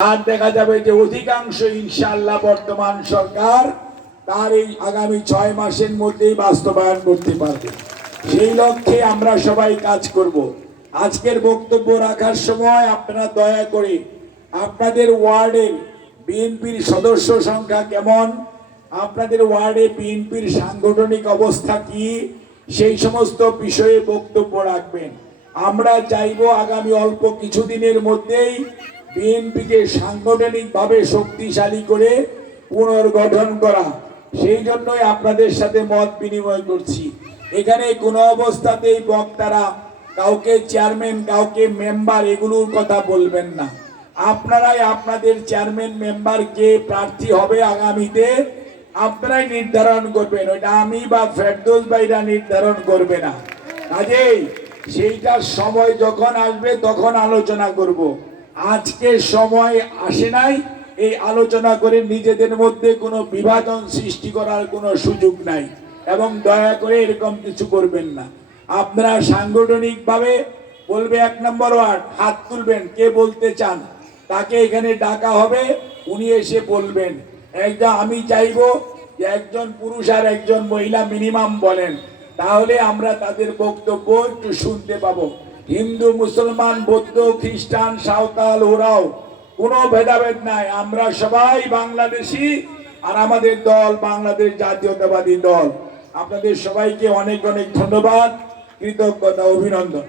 আর দেখা যাবে যে অধিকাংশ ইনশাআল্লাহ বর্তমান সরকার তার এই আগামী 6 মাসের মধ্যেই বাস্তবায়ন করতে পারবে। সেই লক্ষ্যে আমরা সবাই কাজ করব। আজকের বক্তব্য রাখার সময় আপনারা দয়া করে আপনাদের ওয়ার্ডের বিএনপির সদস্য সংখ্যা কেমন, আপনাদের ওয়ার্ডে বিএনপির সাংগঠনিক অবস্থা কি, সেই সমস্ত বিষয়ে বক্তব্য রাখবেন। আমরা চাইব আগামী অল্প কিছুদিনের মধ্যেই বিএনপিকে সাংগঠনিকভাবে শক্তিশালী করে পুনর্গঠন করা। সেই জন্যই আপনাদের সাথে মত বিনিময় করছি। এখানে কোনো অবস্থাতেই বক্তারা কাউকে চেয়ারম্যান, কাউকে মেম্বার এগুলোর কথা বলবেন না। আপনারাই আপনাদের চেয়ারম্যান মেম্বার কে প্রার্থী হবে আগামীতে আপনারাই নির্ধারণ করবেন। ওইটা আমি বা ফেরদৌস ভাইরা নির্ধারণ করবে না। কাজেই সেইটার সময় যখন আসবে তখন আলোচনা করব। আজকে সময় আসে নাই এই আলোচনা করে নিজেদের মধ্যে কোনো বিভাজন সৃষ্টি করার কোনো সুযোগ নাই, এবং দয়া করে এরকম কিছু করবেন না। আপনারা সাংগঠনিকভাবে বলবে 1 নম্বর ওয়ার্ড হাত তুলবেন, কে বলতে চান তাকে এখানে ডাকা হবে, উনি এসে বলবেন। একদম আমি চাইবো যে একজন পুরুষ আর একজন মহিলা মিনিমাম বলেন, তাহলে আমরা তাদের বক্তব্য একটু শুনতে পাবো। হিন্দু, মুসলমান, বৌদ্ধ, খ্রিস্টান, সাঁওতাল, ওরাও কোনো ভেদাভেদ নাই। আমরা সবাই বাংলাদেশি, আর আমাদের দল বাংলাদেশ জাতীয়তাবাদী দল। আপনাদের সবাইকে অনেক অনেক ধন্যবাদ, কৃতজ্ঞতা, অভিনন্দন।